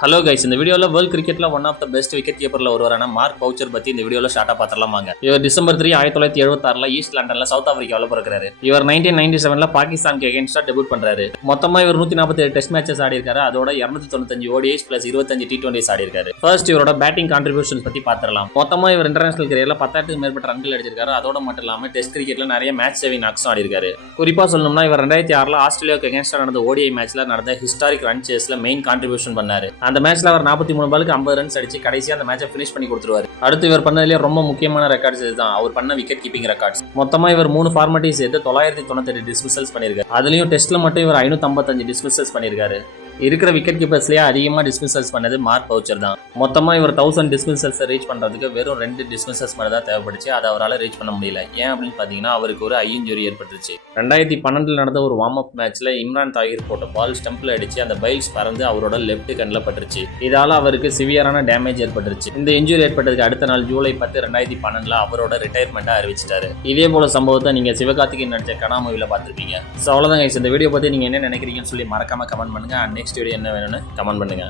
Hello guys, இந்த வீடியோவில் world கிரிக்கெட்டில் one of the best wicket கீப்பரில் ஒருவரான மார்க் பவுச்சர் பற்றி இந்த வீடியோவில் ஷார்ட்டாக பார்த்துலாம் வாங்க. இவர் டிசம்பர் 3, 1976 ஈஸ்ட் லண்டனில் சவுத் ஆப்பிரிக்காவில் பிறக்கிறாரு. இவர் 1997 பாகிஸ்தானுக்கு எகென்ஸ்டாக டெபியூட் பண்றாரு. மொத்தமாக இவர் 147 டெஸ்ட் மேட்சஸ் ஆடி இருக்காரு. அதோட 295 ODIs பிளஸ் 25 T20s ஆடி இருக்காரு. ஃபர்ஸ்ட் இவரோட பேட்டிங் கான்ட்ரிபியூஷன்ஸ் பற்றி பார்த்துடலாம். மொத்தமாக இவர் இன்டர்நேஷனல் கரியரில் 10,000 மேற்பட்ட ரன்கள் அடிச்சிருக்காரு. அதோட மட்டும் இல்லாமல் டெஸ்ட் கிரிக்கெட்டில் நிறைய மேட்ச் சேவிங் நாக்ஸும் ஆடி இருக்காரு. குறிப்பாக சொல்லணும்னா இவர் 2006 ஆஸ்திரேலியாவுக்கு எகென்ஸ்டாக நடந்த ODI மேட்ச்ல நடந்த ஹிஸ்டாரிக் ரன் சேஸ்ல மெயின் கான்ட்ரிபியூஷன் பண்ணாரு. அந்த மேட்ச்ல அவர் 43 பாலுக்கு 50 ரன்ஸ் அடிச்சு கடைசியா அந்த மேட்சை ஃபினிஷ் பண்ணி கொடுத்துருவாரு. அடுத்து இவர் பண்ணதுலேயே ரொம்ப முக்கியமான ரெக்கார்ட்ஸ் இதுதான், அவர் பண்ண விக்கெட் கீப்பிங் ரெக்கார்ட்ஸ். மொத்தமா இவர் 3 ஃபார்மேட்டையும் சேர்த்து 998 டிஸ்மிசல்ஸ் பண்ணிருக்காரு. அதுலயும் டெஸ்ட்ல மட்டும் இவர் 555 டிஸ்மிசல்ஸ் பண்ணிருக்காரு. இருக்கிற விக்கெட் கீப்பர்ஸ்லேயே அதிகமாக டிஸ்மிசல்ஸ் பண்ணது மார்க் பவுச்சர் தான். மொத்தமாக இவர் 1000 டிஸ்மிசல்ஸ் ரீச் பண்ணுறதுக்கு வெறும் 2 டிஸ்மிசல்ஸ் மட்டும் தான் தேவைப்படுச்சு. அதை அவரால் ரீச் பண்ண முடியல. ஏன் அப்படின்னு பார்த்தீங்கன்னா அவருக்கு ஒரு ஐ இன்ஜுரி ஏற்பட்டுருச்சு. 2012 நடந்த ஒரு வார்ம் அப் மேட்ச்ல இம்ரான் தாகிர் போட்ட பால் ஸ்டம்பில் அடிச்சு அந்த பைல்ஸ் பறந்து அவரோட லெஃப்ட் கண்ணில் பட்டுருச்சு. இதால அவருக்கு சிவியரான டேமேஜ் ஏற்பட்டுருச்சு. இந்த இன்ஜுரி ஏற்பட்டதுக்கு அடுத்த நாள் ஜூலை 10, 2012 அவரோட ரிட்டையர்மெண்ட்டை அறிவிச்சிட்டாரு. இதே போல சம்பவத்தை நீங்க சிவகார்த்திகேயன் நடிச்ச கனா மூவில பார்த்துருப்பீங்க. ஸோ அவ்வளோதான் கைஸ், இந்த வீடியோ பற்றி நீங்க என்ன நினைக்கிறீங்கன்னு சொல்லி மறக்காம கமெண்ட் பண்ணுங்க. நெக்ஸ்ட் வீடியோ என்ன வேணும்னு கமெண்ட் பண்ணுங்க.